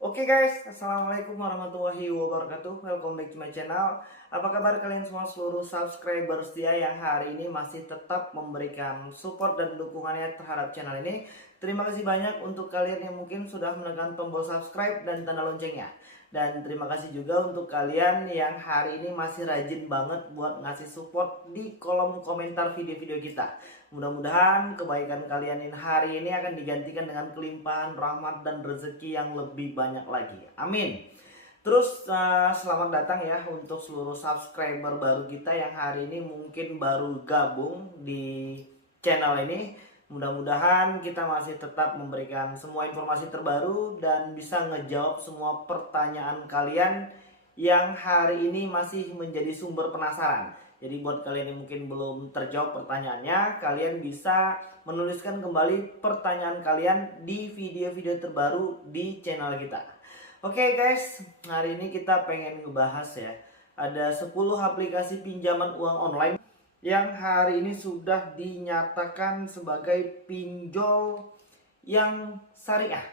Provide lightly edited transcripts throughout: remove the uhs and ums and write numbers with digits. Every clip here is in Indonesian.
Oke guys, Assalamualaikum warahmatullahi wabarakatuh. Welcome back to my channel. Apa kabar kalian semua seluruh subscriber setia yang hari ini masih tetap memberikan support dan dukungannya terhadap channel ini. Terima kasih banyak untuk kalian yang mungkin sudah menekan tombol subscribe dan tanda loncengnya. Dan terima kasih juga untuk kalian yang hari ini masih rajin banget buat ngasih support di kolom komentar video-video kita. Mudah-mudahan kebaikan kalian hari ini akan digantikan dengan kelimpahan rahmat dan rezeki yang lebih banyak lagi. Amin. Terus selamat datang ya untuk seluruh subscriber baru kita yang hari ini mungkin baru gabung di channel ini. Mudah-mudahan kita masih tetap memberikan semua informasi terbaru dan bisa ngejawab semua pertanyaan kalian yang hari ini masih menjadi sumber penasaran. Jadi buat kalian yang mungkin belum terjawab pertanyaannya, kalian bisa menuliskan kembali pertanyaan kalian di video-video terbaru di channel kita. Oke guys, hari ini kita pengen ngebahas ya. Ada 10 aplikasi pinjaman uang online yang hari ini sudah dinyatakan sebagai pinjol yang syariah.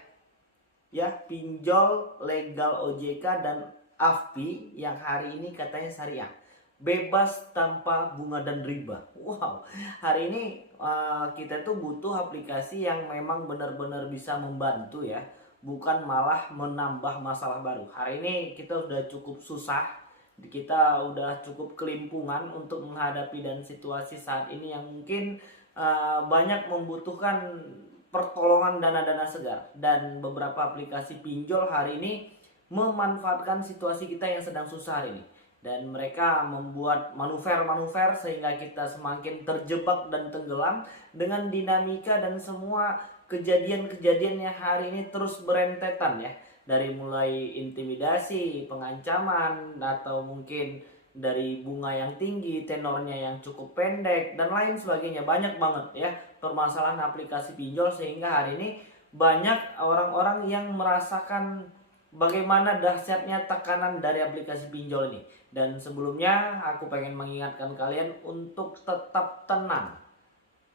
Ya, pinjol legal OJK dan AFPI yang hari ini katanya syariah, bebas tanpa bunga dan riba. Wow, hari ini kita tuh butuh aplikasi yang memang benar-benar bisa membantu ya, bukan malah menambah masalah baru. Hari ini kita udah cukup susah, kita udah cukup kelimpungan untuk menghadapi dan situasi saat ini yang mungkin banyak membutuhkan pertolongan dana-dana segar, dan beberapa aplikasi pinjol hari ini memanfaatkan situasi kita yang sedang susah hari ini, dan mereka membuat manuver-manuver sehingga kita semakin terjebak dan tenggelam dengan dinamika dan semua kejadian-kejadian yang hari ini terus berentetan ya, dari mulai intimidasi, pengancaman, atau mungkin dari bunga yang tinggi, tenornya yang cukup pendek, dan lain sebagainya. Banyak banget ya permasalahan aplikasi pinjol sehingga hari ini banyak orang-orang yang merasakan bagaimana dahsyatnya tekanan dari aplikasi pinjol ini. Dan sebelumnya aku pengen mengingatkan kalian untuk tetap tenang.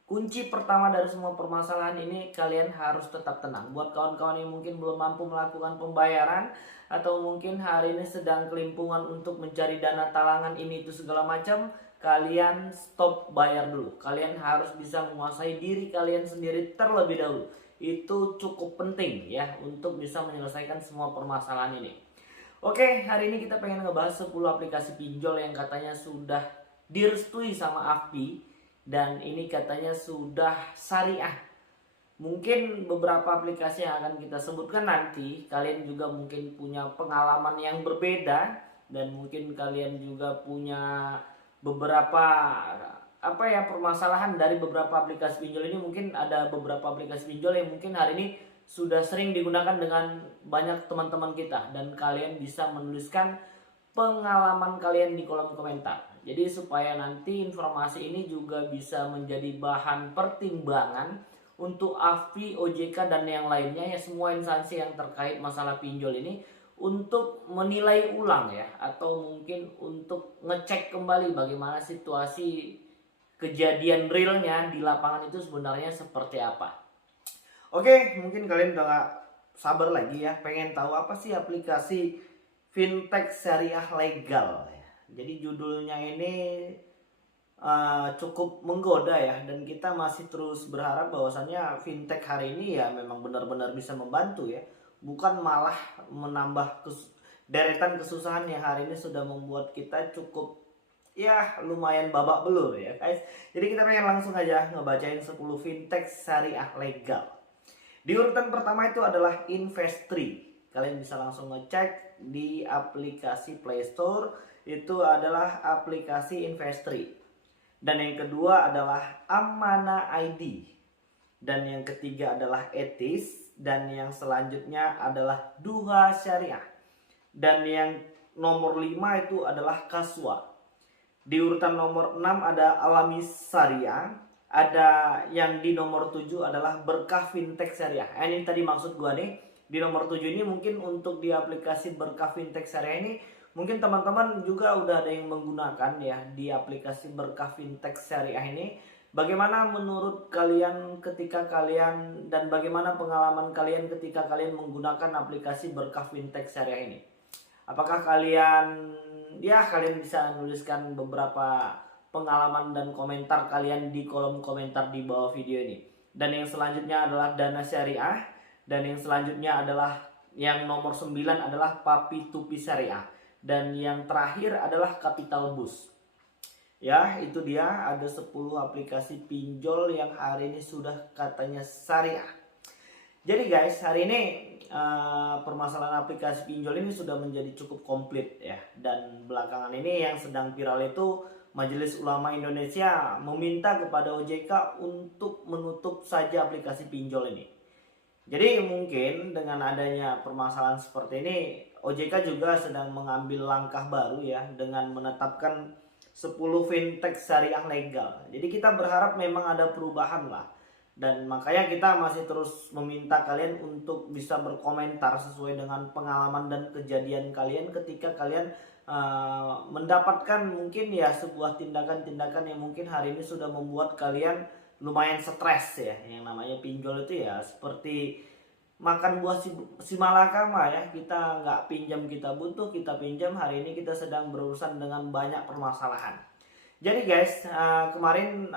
Kunci pertama dari semua permasalahan ini, kalian harus tetap tenang. Buat kawan-kawan yang mungkin belum mampu melakukan pembayaran, atau mungkin hari ini sedang kelimpungan untuk mencari dana talangan ini itu segala macam, kalian stop bayar dulu. Kalian harus bisa menguasai diri kalian sendiri terlebih dahulu. Itu cukup penting ya untuk bisa menyelesaikan semua permasalahan ini. Oke, hari ini kita pengen ngebahas 10 aplikasi pinjol yang katanya sudah direstui sama AFPI, dan ini katanya sudah syariah. Mungkin beberapa aplikasi yang akan kita sebutkan nanti kalian juga mungkin punya pengalaman yang berbeda, dan mungkin kalian juga punya beberapa permasalahan dari beberapa aplikasi pinjol ini. Mungkin ada beberapa aplikasi pinjol yang mungkin hari ini sudah sering digunakan dengan banyak teman-teman kita, dan kalian bisa menuliskan pengalaman kalian di kolom komentar. Jadi supaya nanti informasi ini juga bisa menjadi bahan pertimbangan untuk AFPI, OJK, dan yang lainnya ya, semua instansi yang terkait masalah pinjol ini, untuk menilai ulang ya, atau mungkin untuk ngecek kembali bagaimana situasi kejadian realnya di lapangan itu sebenarnya seperti apa. Oke, mungkin kalian udah gak sabar lagi ya, pengen tahu apa sih aplikasi fintech syariah legal. Jadi judulnya ini cukup menggoda ya, dan kita masih terus berharap bahwasannya fintech hari ini ya memang benar-benar bisa membantu ya, bukan malah menambah deretan kesusahan yang hari ini sudah membuat kita cukup ya lumayan babak belur ya guys. Jadi kita pengen langsung aja ngebacain 10 fintech syariah legal. Di urutan pertama itu adalah Investri. Kalian bisa langsung ngecek di aplikasi Play Store, itu adalah aplikasi Investri. Dan yang kedua adalah Amana ID. Dan yang ketiga adalah Etis. Dan yang selanjutnya adalah Duha Syariah. Dan yang nomor 5 itu adalah Kaswa. Di urutan nomor 6 ada Alamis Syariah. Ada yang di nomor 7 adalah Berkah Fintech Syariah. Ini tadi maksud gua nih. Di nomor 7 ini mungkin untuk di aplikasi Berkah Fintech Syariah ini, mungkin teman-teman juga udah ada yang menggunakan ya di aplikasi Berkah Fintech Syariah ini. Bagaimana menurut kalian ketika kalian dan bagaimana pengalaman kalian ketika kalian menggunakan aplikasi Berkah Fintech Syariah ini? Apakah kalian kalian bisa menuliskan beberapa pengalaman dan komentar kalian di kolom komentar di bawah video ini. Dan yang selanjutnya adalah Dana Syariah, dan yang selanjutnya adalah yang nomor 9 adalah Papi Tupi Syariah, dan yang terakhir adalah Capital Boost. Ya, itu dia ada 10 aplikasi pinjol yang hari ini sudah katanya syariah. Jadi guys, hari ini permasalahan aplikasi pinjol ini sudah menjadi cukup komplit ya. Dan belakangan ini yang sedang viral itu Majelis Ulama Indonesia meminta kepada OJK untuk menutup saja aplikasi pinjol ini. Jadi mungkin dengan adanya permasalahan seperti ini, OJK juga sedang mengambil langkah baru ya dengan menetapkan 10 fintech syariah legal. Jadi kita berharap memang ada perubahan lah. Dan makanya kita masih terus meminta kalian untuk bisa berkomentar sesuai dengan pengalaman dan kejadian kalian ketika kalian mendapatkan mungkin ya sebuah tindakan-tindakan yang mungkin hari ini sudah membuat kalian lumayan stres ya. Yang namanya pinjol itu ya seperti makan buah si malakama ya, kita nggak pinjam kita butuh, kita pinjam, hari ini kita sedang berurusan dengan banyak permasalahan. Jadi guys, kemarin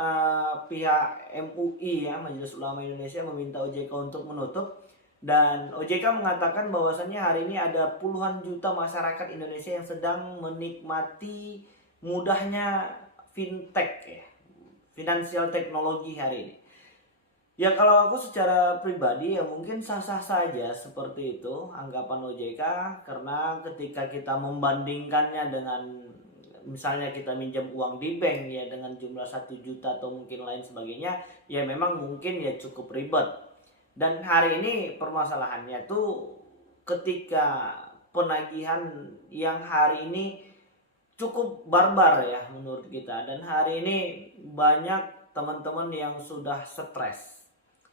pihak MUI ya, Majelis Ulama Indonesia meminta OJK untuk menutup, dan OJK mengatakan bahwasannya hari ini ada puluhan juta masyarakat Indonesia yang sedang menikmati mudahnya fintech ya, finansial teknologi hari ini. Ya kalau aku secara pribadi ya mungkin sah-sah saja seperti itu anggapan OJK, karena ketika kita membandingkannya dengan misalnya kita minjam uang di bank ya dengan jumlah 1 juta atau mungkin lain sebagainya, ya memang mungkin ya cukup ribet. Dan hari ini permasalahannya tuh ketika penagihan yang hari ini cukup barbar ya menurut kita, dan hari ini banyak teman-teman yang sudah stres,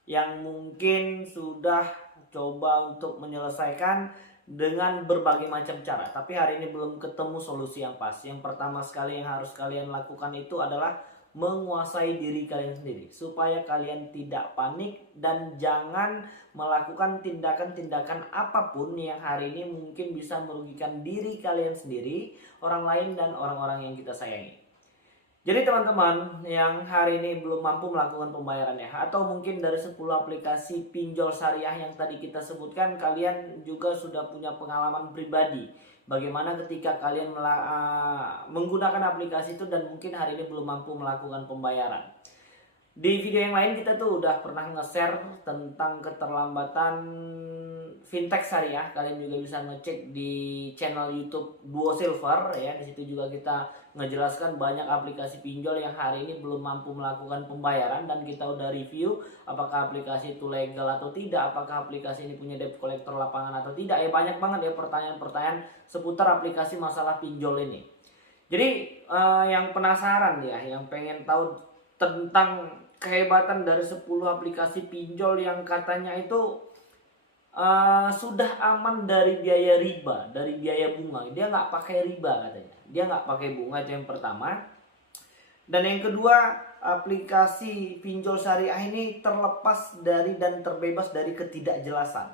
yang mungkin sudah coba untuk menyelesaikan dengan berbagai macam cara, tapi hari ini belum ketemu solusi yang pas. Yang pertama sekali yang harus kalian lakukan itu adalah menguasai diri kalian sendiri, supaya kalian tidak panik dan jangan melakukan tindakan-tindakan apapun yang hari ini mungkin bisa merugikan diri kalian sendiri, orang lain, dan orang-orang yang kita sayangi. Jadi teman-teman yang hari ini belum mampu melakukan pembayarannya, atau mungkin dari 10 aplikasi pinjol syariah yang tadi kita sebutkan, kalian juga sudah punya pengalaman pribadi bagaimana ketika kalian menggunakan aplikasi itu dan mungkin hari ini belum mampu melakukan pembayaran. Di video yang lain kita tuh udah pernah nge-share tentang keterlambatan fintech syariah. Kalian juga bisa ngecek di channel YouTube Duo Silver ya. Di situ juga kita ngejelaskan banyak aplikasi pinjol yang hari ini belum mampu melakukan pembayaran, dan kita udah review apakah aplikasi itu legal atau tidak, apakah aplikasi ini punya debt collector lapangan atau tidak. Ya banyak banget ya pertanyaan-pertanyaan seputar aplikasi masalah pinjol ini. Jadi yang penasaran ya, yang pengen tahu tentang kehebatan dari 10 aplikasi pinjol yang katanya itu sudah aman dari biaya riba, dari biaya bunga. Dia nggak pakai riba katanya, dia nggak pakai bunga, itu yang pertama. Dan yang kedua, aplikasi pinjol syariah ini terlepas dari dan terbebas dari ketidakjelasan.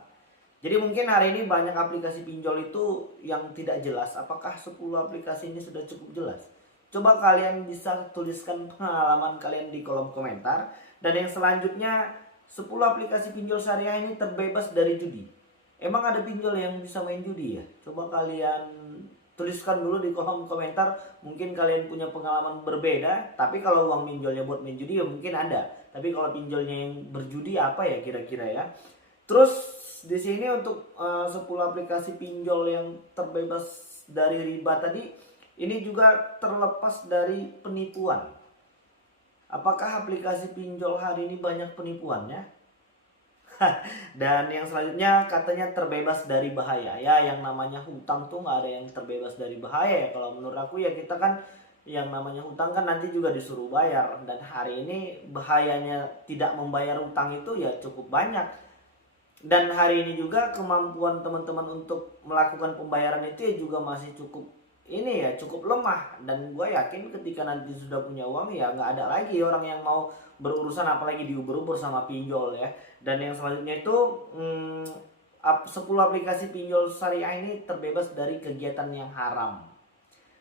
Jadi mungkin hari ini banyak aplikasi pinjol itu yang tidak jelas. Apakah 10 aplikasi ini sudah cukup jelas? Coba kalian bisa tuliskan pengalaman kalian di kolom komentar. Dan yang selanjutnya, 10 aplikasi pinjol syariah ini terbebas dari judi. Emang ada pinjol yang bisa main judi ya? Coba kalian tuliskan dulu di kolom komentar. Mungkin kalian punya pengalaman berbeda. Tapi kalau uang pinjolnya buat main judi ya mungkin ada. Tapi kalau pinjolnya yang berjudi apa ya kira-kira ya? Terus di sini untuk 10 aplikasi pinjol yang terbebas dari riba tadi, ini juga terlepas dari penipuan. Apakah aplikasi pinjol hari ini banyak penipuannya? Dan yang selanjutnya katanya terbebas dari bahaya. Ya yang namanya hutang tuh nggak ada yang terbebas dari bahaya ya. Kalau menurut aku ya kita kan yang namanya hutang kan nanti juga disuruh bayar. Dan hari ini bahayanya tidak membayar hutang itu ya cukup banyak. Dan hari ini juga kemampuan teman-teman untuk melakukan pembayaran itu ya juga masih cukup ini ya cukup lemah, dan gue yakin ketika nanti sudah punya uang ya nggak ada lagi orang yang mau berurusan apalagi diuber-uber sama pinjol ya. Dan yang selanjutnya itu 10 aplikasi pinjol syariah ini terbebas dari kegiatan yang haram.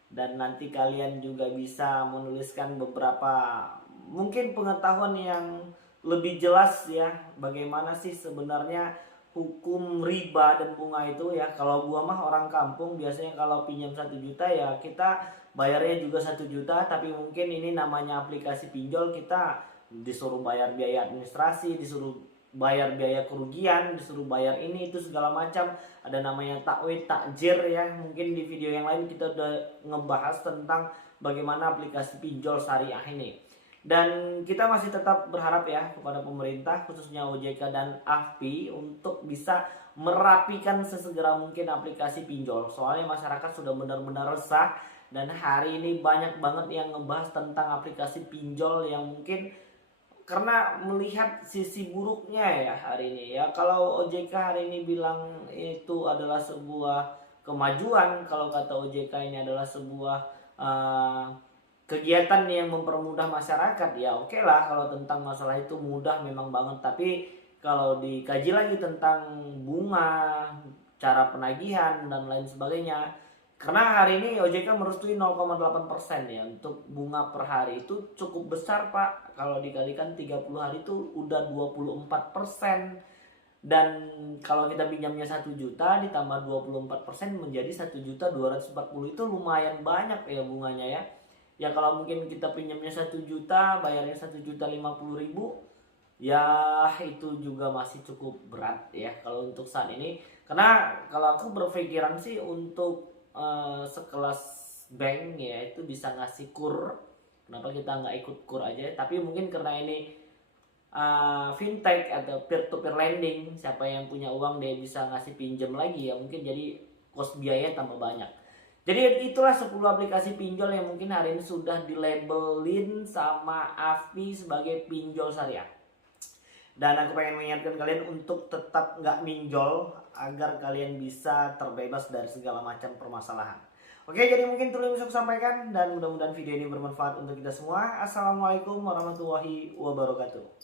Dan nanti kalian juga bisa menuliskan beberapa mungkin pengetahuan yang lebih jelas ya, bagaimana sih sebenarnya hukum riba dan bunga itu ya. Kalau gua mah orang kampung, biasanya kalau pinjam 1 juta ya kita bayarnya juga 1 juta, tapi mungkin ini namanya aplikasi pinjol, kita disuruh bayar biaya administrasi, disuruh bayar biaya kerugian, disuruh bayar ini itu segala macam. Ada namanya takwid, takjir ya. Mungkin di video yang lain kita udah ngebahas tentang bagaimana aplikasi pinjol syariah ini. Dan kita masih tetap berharap ya kepada pemerintah khususnya OJK dan AFPI untuk bisa merapikan sesegera mungkin aplikasi pinjol. Soalnya masyarakat sudah benar-benar resah, dan hari ini banyak banget yang ngebahas tentang aplikasi pinjol yang mungkin karena melihat sisi buruknya ya hari ini ya. Kalau OJK hari ini bilang itu adalah sebuah kemajuan, kalau kata OJK ini adalah sebuah kegiatan yang mempermudah masyarakat, ya oke lah kalau tentang masalah itu mudah memang banget. Tapi kalau dikaji lagi tentang bunga, cara penagihan dan lain sebagainya, karena hari ini OJK merestui 0,8% ya untuk bunga per hari, itu cukup besar Pak. Kalau dikalikan 30 hari itu udah 24%. Dan kalau kita pinjamnya 1 juta ditambah 24% menjadi 1.240.000, itu lumayan banyak ya bunganya ya. Ya kalau mungkin kita pinjamnya 1 juta, bayarnya 1.050.000, ya itu juga masih cukup berat ya kalau untuk saat ini. Karena kalau aku berpikiran sih untuk sekelas bank ya itu bisa ngasih kur, kenapa kita nggak ikut kur aja. Tapi mungkin karena ini fintech atau peer to peer lending, siapa yang punya uang dia bisa ngasih pinjam lagi ya, mungkin jadi cost biaya tambah banyak. Jadi itulah 10 aplikasi pinjol yang mungkin hari ini sudah dilabelin sama AFPI sebagai pinjol syariah. Dan aku pengen mengingatkan kalian untuk tetap nggak minjol agar kalian bisa terbebas dari segala macam permasalahan. Oke, jadi mungkin itu yang bisa aku sampaikan, dan mudah-mudahan video ini bermanfaat untuk kita semua. Assalamualaikum warahmatullahi wabarakatuh.